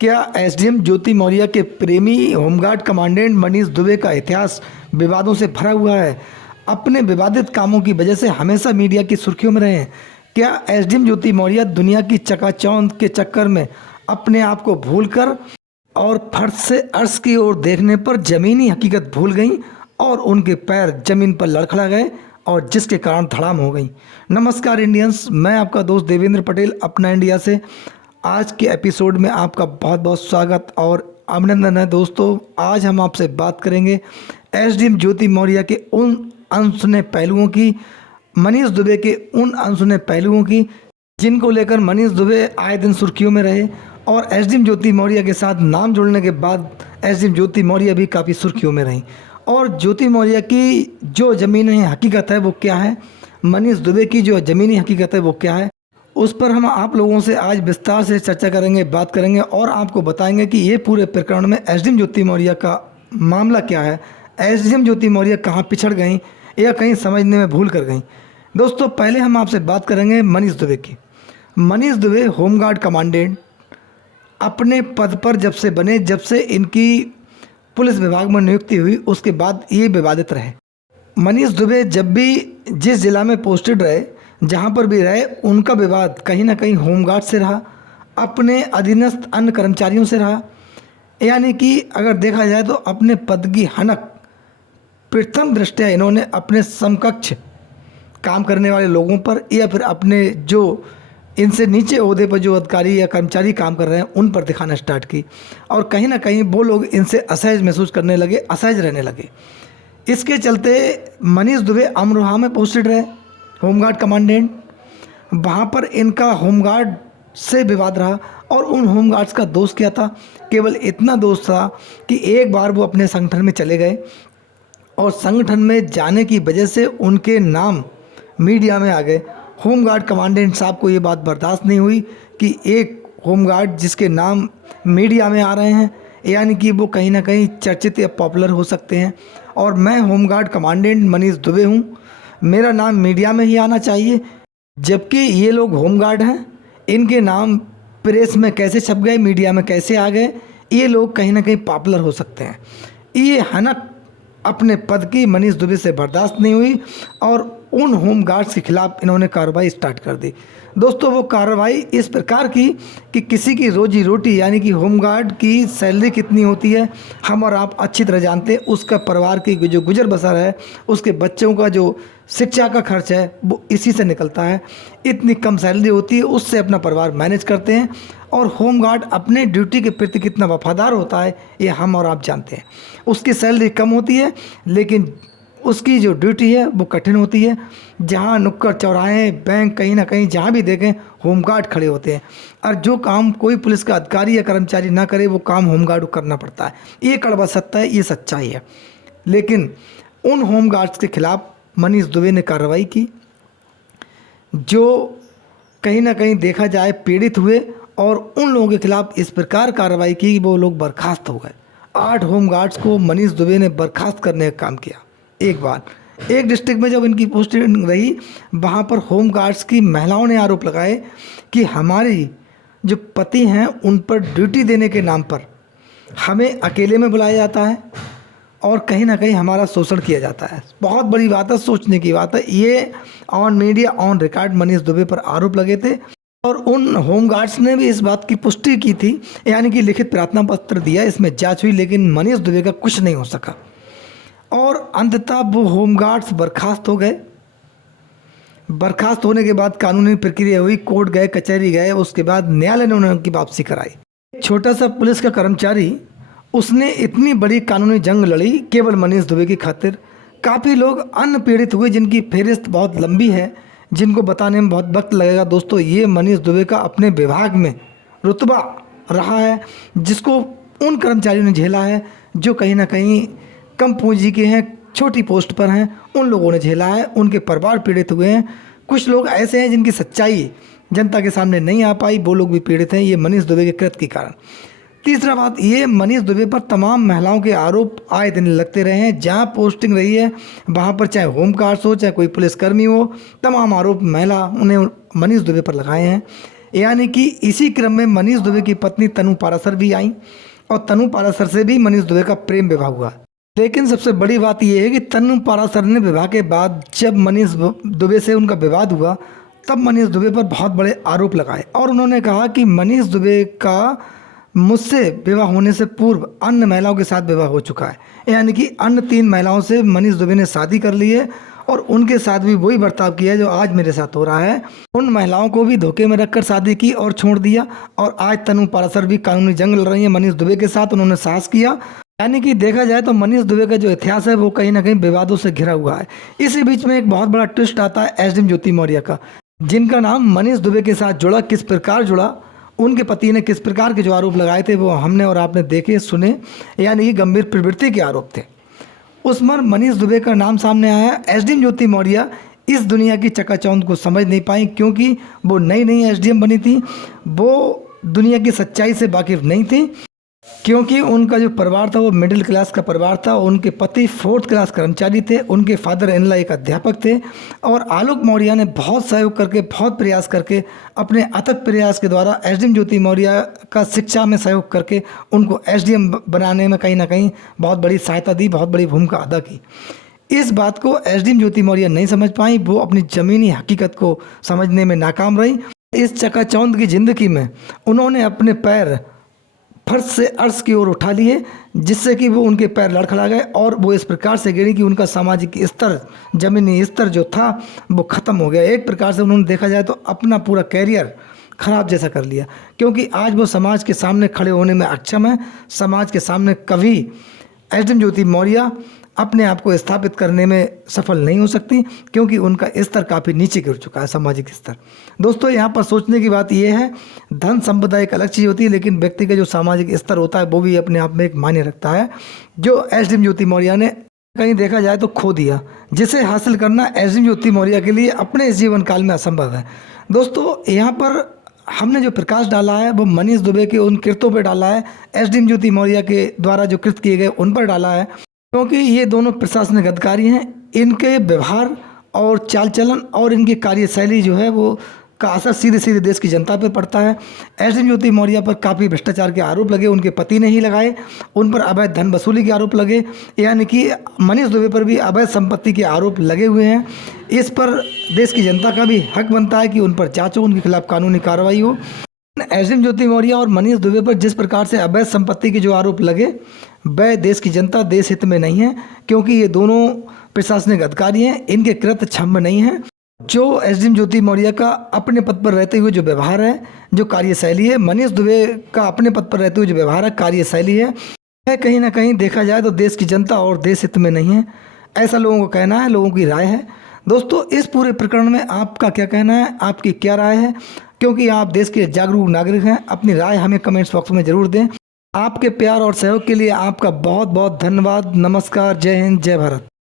क्या एसडीएम ज्योति मौर्य के प्रेमी होमगार्ड कमांडेंट मनीष दुबे का इतिहास विवादों से भरा हुआ है? अपने विवादित कामों की वजह से हमेशा मीडिया की सुर्खियों में रहे हैं। क्या एसडीएम ज्योति मौर्य दुनिया की चकाचौंध के चक्कर में अपने आप को भूलकर और फर्श से अर्श की ओर देखने पर जमीनी हकीकत भूल गईं और उनके पैर जमीन पर लड़खड़ा गए और जिसके कारण धड़ाम हो गई? नमस्कार इंडियंस, मैं आपका दोस्त देवेंद्र पटेल अपना इंडिया से आज के एपिसोड में आपका बहुत बहुत स्वागत और अभिनंदन है। दोस्तों, आज हम आपसे बात करेंगे एसडीएम ज्योति मौर्य के उन अनसुने पहलुओं की, मनीष दुबे के उन अनसुने पहलुओं की जिनको लेकर मनीष दुबे आए दिन सुर्खियों में रहे और एसडीएम ज्योति मौर्य के साथ नाम जोड़ने के बाद एसडीएम ज्योति मौर्य भी काफ़ी सुर्खियों में रही। और ज्योति मौर्य की जो ज़मीनी हकीकत है वो क्या है, मनीष दुबे की जो ज़मीनी हकीकत है वो क्या है, उस पर हम आप लोगों से आज विस्तार से चर्चा करेंगे, बात करेंगे और आपको बताएंगे कि ये पूरे प्रकरण में एसडीएम ज्योति मौर्य का मामला क्या है, एसडीएम ज्योति मौर्य कहाँ पिछड़ गई या कहीं समझने में भूल कर गई। दोस्तों, पहले हम आपसे बात करेंगे मनीष दुबे की। मनीष दुबे होमगार्ड कमांडेंट अपने पद पर जब से बने, जब से इनकी पुलिस विभाग में नियुक्ति हुई, उसके बाद ये विवादित रहे। मनीष दुबे जब भी जिस जिला में पोस्टेड रहे, जहाँ पर भी रहे, उनका विवाद कहीं ना कहीं होमगार्ड से रहा, अपने अधीनस्थ अन्य कर्मचारियों से रहा। यानी कि अगर देखा जाए तो अपने पद की हनक प्रथम दृष्टया इन्होंने अपने समकक्ष काम करने वाले लोगों पर या फिर अपने जो इनसे नीचे ओहदे पर जो अधिकारी या कर्मचारी काम कर रहे हैं उन पर दिखाना स्टार्ट की और कहीं ना कहीं वो लोग इनसे असहज महसूस करने लगे, असहज रहने लगे। इसके चलते मनीष दुबे अमरोहा में पोस्टेड रहे होमगार्ड कमांडेंट। वहाँ पर इनका होमगार्ड से विवाद रहा और उन होमगार्ड्स का दोष क्या था? केवल इतना दोष था कि एक बार वो अपने संगठन में चले गए और संगठन में जाने की वजह से उनके नाम मीडिया में आ गए। होमगार्ड कमांडेंट साहब को ये बात बर्दाश्त नहीं हुई कि एक होमगार्ड जिसके नाम मीडिया में आ रहे हैं, यानी कि वो कहीं ना कहीं चर्चित या पॉपुलर हो सकते हैं और मैं होमगार्ड कमांडेंट मनीष दुबे हूँ, मेरा नाम मीडिया में ही आना चाहिए। जबकि ये लोग होमगार्ड हैं, इनके नाम प्रेस में कैसे छप गए, मीडिया में कैसे आ गए, ये लोग कहीं ना कहीं पॉपुलर हो सकते हैं। ये हनक अपने पद की मनीष दुबे से बर्दाश्त नहीं हुई और उन होमगार्ड्स के खिलाफ इन्होंने कार्रवाई स्टार्ट कर दी। दोस्तों, वो कार्रवाई इस प्रकार की कि किसी की रोजी रोटी यानी कि होमगार्ड की सैलरी कितनी होती है हम और आप अच्छी तरह जानते हैं। उसका परिवार की जो गुजर बसर है, उसके बच्चों का जो शिक्षा का खर्च है वो इसी से निकलता है। इतनी कम सैलरी होती है, उससे अपना परिवार मैनेज करते हैं और होमगार्ड अपने ड्यूटी के प्रति कितना वफादार होता है ये हम और आप जानते हैं। उसकी सैलरी कम होती है लेकिन उसकी जो ड्यूटी है वो कठिन होती है। जहाँ नुक्कड़ चौराहे, बैंक, कहीं ना कहीं जहाँ भी देखें होमगार्ड खड़े होते हैं और जो काम कोई पुलिस का अधिकारी या कर्मचारी ना करे वो काम होमगार्ड को करना पड़ता है। ये कड़वा सत्य है, ये सच्चाई है। लेकिन उन होमगार्ड्स के खिलाफ मनीष दुबे ने कार्रवाई की जो कहीं ना कहीं देखा जाए पीड़ित हुए और उन लोगों के खिलाफ इस प्रकार कार्रवाई की कि वो लोग बर्खास्त हो गए। 8 होमगार्ड्स को मनीष दुबे ने बर्खास्त करने का काम किया। एक बार एक डिस्ट्रिक्ट में जब इनकी पोस्टिंग रही, वहाँ पर होमगार्ड्स की महिलाओं ने आरोप लगाए कि हमारी जो पति हैं उन पर ड्यूटी देने के नाम पर हमें अकेले में बुलाया जाता है और कहीं ना कहीं हमारा शोषण किया जाता है। बहुत बड़ी बात है, सोचने की बात है। ये on media, on record Manish Dubey पर आरोप लगे थे और उन होमगार्ड्स ने भी इस बात की पुष्टि की थी, यानी कि लिखित प्रार्थना पत्र दिया, इसमें जांच हुई, लेकिन मनीष दुबे का कुछ नहीं हो सका और अंततः वो होमगार्ड्स बर्खास्त हो गए। बर्खास्त होने के बाद कानूनी प्रक्रिया हुई, कोर्ट गए, कचहरी गए, उसके बाद न्यायालय ने उनकी वापसी कराई। छोटा सा पुलिस का कर्मचारी, उसने इतनी बड़ी कानूनी जंग लड़ी केवल मनीष दुबे की खातिर। काफ़ी लोग अन्य पीड़ित हुए जिनकी फहरिस्त बहुत लंबी है, जिनको बताने में बहुत वक्त लगेगा। दोस्तों, ये मनीष दुबे का अपने विभाग में रुतबा रहा है जिसको उन कर्मचारियों ने झेला है जो कहीं ना कहीं कम पूंजी के हैं, छोटी पोस्ट पर हैं, उन लोगों ने झेला है, उनके परिवार पीड़ित हुए हैं। कुछ लोग ऐसे हैं जिनकी सच्चाई जनता के सामने नहीं आ पाई, वो लोग भी पीड़ित हैं, ये मनीष दुबे के कृत्य के कारण। तीसरा बात, ये मनीष दुबे पर तमाम महिलाओं के आरोप आए दिन लगते रहे हैं। जहाँ पोस्टिंग रही है वहाँ पर चाहे होमगार्ड्स हो, चाहे कोई पुलिसकर्मी हो, तमाम आरोप महिला उन्हें मनीष दुबे पर लगाए हैं। यानी कि इसी क्रम में मनीष दुबे की पत्नी तनु पाराशर भी आई और तनु पाराशर से भी मनीष दुबे का प्रेम विवाह हुआ। लेकिन सबसे बड़ी बात यह है कि तनु पाराशर ने विवाह के बाद जब मनीष दुबे से उनका विवाद हुआ तब मनीष दुबे पर बहुत बड़े आरोप लगाए और उन्होंने कहा कि मनीष दुबे का मुझसे विवाह होने से पूर्व अन्य महिलाओं के साथ विवाह हो चुका है, यानी कि अन्य 3 महिलाओं से मनीष दुबे ने शादी कर ली है और उनके साथ भी वही बर्ताव किया है जो आज मेरे साथ हो रहा है। उन महिलाओं को भी धोखे में रखकर शादी की और छोड़ दिया और आज तनु पाराशर भी कानूनी जंग लड़ रही है मनीष दुबे के साथ, उन्होंने साहस किया। यानी कि देखा जाए तो मनीष दुबे का जो इतिहास है वो कहीं ना कहीं विवादों से घिरा हुआ है। इसी बीच में एक बहुत बड़ा ट्विस्ट आता है एसडीएम ज्योति मौर्य का, जिनका नाम मनीष दुबे के साथ जुड़ा। किस प्रकार जुड़ा, उनके पति ने किस प्रकार के जो आरोप लगाए थे वो हमने और आपने देखे सुने, यानी कि गंभीर प्रवृत्ति के आरोप थे। उसमें मनीष दुबे का नाम सामने आया। एसडीएम ज्योति मौर्य इस दुनिया की चकाचौंध को समझ नहीं पाई क्योंकि वो नई नई एसडीएम बनी थी, वो दुनिया की सच्चाई से वाकिफ नहीं थी क्योंकि उनका जो परिवार था वो मिडिल क्लास का परिवार था। उनके पति 4th क्लास कर्मचारी थे, उनके फादर इन लॉ एक अध्यापक थे और आलोक मौर्य ने बहुत सहयोग करके, बहुत प्रयास करके, अपने अथक प्रयास के द्वारा एसडीएम ज्योति मौर्य का शिक्षा में सहयोग करके उनको एसडीएम बनाने में कहीं ना कहीं बहुत बड़ी सहायता दी, बहुत बड़ी भूमिका अदा की। इस बात को एसडीएम ज्योति मौर्य नहीं समझ पाई, वो अपनी ज़मीनी हकीकत को समझने में नाकाम रही। इस चकाचौंध की ज़िंदगी में उन्होंने अपने पैर फर्श से अर्श की ओर उठा लिए, जिससे कि वो उनके पैर लड़खड़ा गए और वो इस प्रकार से गिरी कि उनका सामाजिक स्तर, ज़मीनी स्तर जो था वो ख़त्म हो गया। एक प्रकार से उन्होंने देखा जाए तो अपना पूरा कैरियर ख़राब जैसा कर लिया क्योंकि आज वो समाज के सामने खड़े होने में अक्षम है। समाज के सामने कभी एसडीएम ज्योति मौर्य अपने आप को स्थापित करने में सफल नहीं हो सकती क्योंकि उनका स्तर काफ़ी नीचे गिर चुका है, सामाजिक स्तर। दोस्तों, यहाँ पर सोचने की बात यह है, धन संपदा एक अलग चीज़ होती है लेकिन व्यक्ति का जो सामाजिक स्तर होता है वो भी अपने आप में एक मायने रखता है, जो एसडीएम ज्योति मौर्य ने कहीं देखा जाए तो खो दिया, जिसे हासिल करना एसडीएम ज्योति मौर्य के लिए अपने इस जीवन काल में असंभव है। दोस्तों, यहाँ पर हमने जो प्रकाश डाला है वो मनीष दुबे के उन कृत्यों पर डाला है, एसडीएम ज्योति मौर्य के द्वारा जो कृत्य किए गए उन पर डाला है, क्योंकि ये दोनों प्रशासनिक अधिकारी हैं। इनके व्यवहार और चाल चलन और इनकी कार्यशैली जो है वो का असर सीधे सीधे देश की जनता पर पड़ता है। एसडीएम ज्योति मौर्य पर काफ़ी भ्रष्टाचार के आरोप लगे, उनके पति ने ही लगाए, उन पर अवैध धन वसूली के आरोप लगे, यानी कि मनीष दुबे पर भी अवैध संपत्ति के आरोप लगे हुए हैं। इस पर देश की जनता का भी हक बनता है कि उन पर जांच हो, उनके खिलाफ कानूनी कार्रवाई हो। एसडीएम ज्योति मौर्य और मनीष दुबे पर जिस प्रकार से अवैध संपत्ति के जो आरोप लगे वह देश की जनता, देश हित में नहीं है क्योंकि ये दोनों प्रशासनिक अधिकारी हैं, इनके कृत्य क्षम्य नहीं है। जो एसडीएम ज्योति मौर्य का अपने पद पर रहते हुए जो व्यवहार है, जो कार्यशैली है, मनीष दुबे का अपने पद पर रहते हुए जो व्यवहार है, कार्यशैली है, वह कहीं ना कहीं देखा जाए तो देश की जनता और देश हित में नहीं है। ऐसा लोगों को कहना है, लोगों की राय है। दोस्तों, इस पूरे प्रकरण में आपका क्या कहना है, आपकी क्या राय है? क्योंकि आप देश के जागरूक नागरिक हैं, अपनी राय हमें कमेंट्स बॉक्स में ज़रूर दें। आपके प्यार और सहयोग के लिए आपका बहुत बहुत धन्यवाद। नमस्कार, जय हिंद, जय भारत।